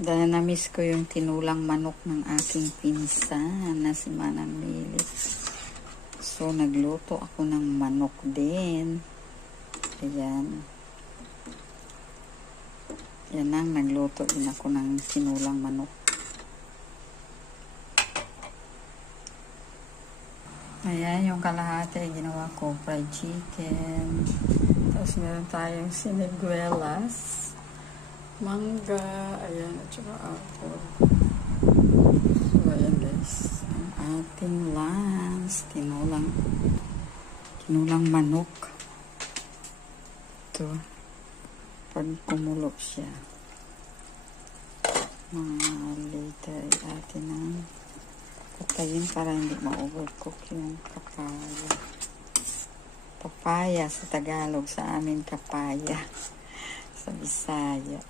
Dahil na-miss ko yung tinulang manok ng aking pinsan na si Manang Milit. So, nagluto ako ng manok din. Ayan. Yan ang nagluto din ako ng tinulang manok. Ayan, yung kalahati ginawa ko fried chicken. Tapos meron tayong siniguelas, mangga, ayan, at saka apple. So, ayan guys, ang ating lunch, tinulang manok. Ito, pag kumulo siya, mga later atin ang patayin para hindi ma-overcook yung papaya. Papaya sa Tagalog, sa amin kapaya. Sa Bisaya.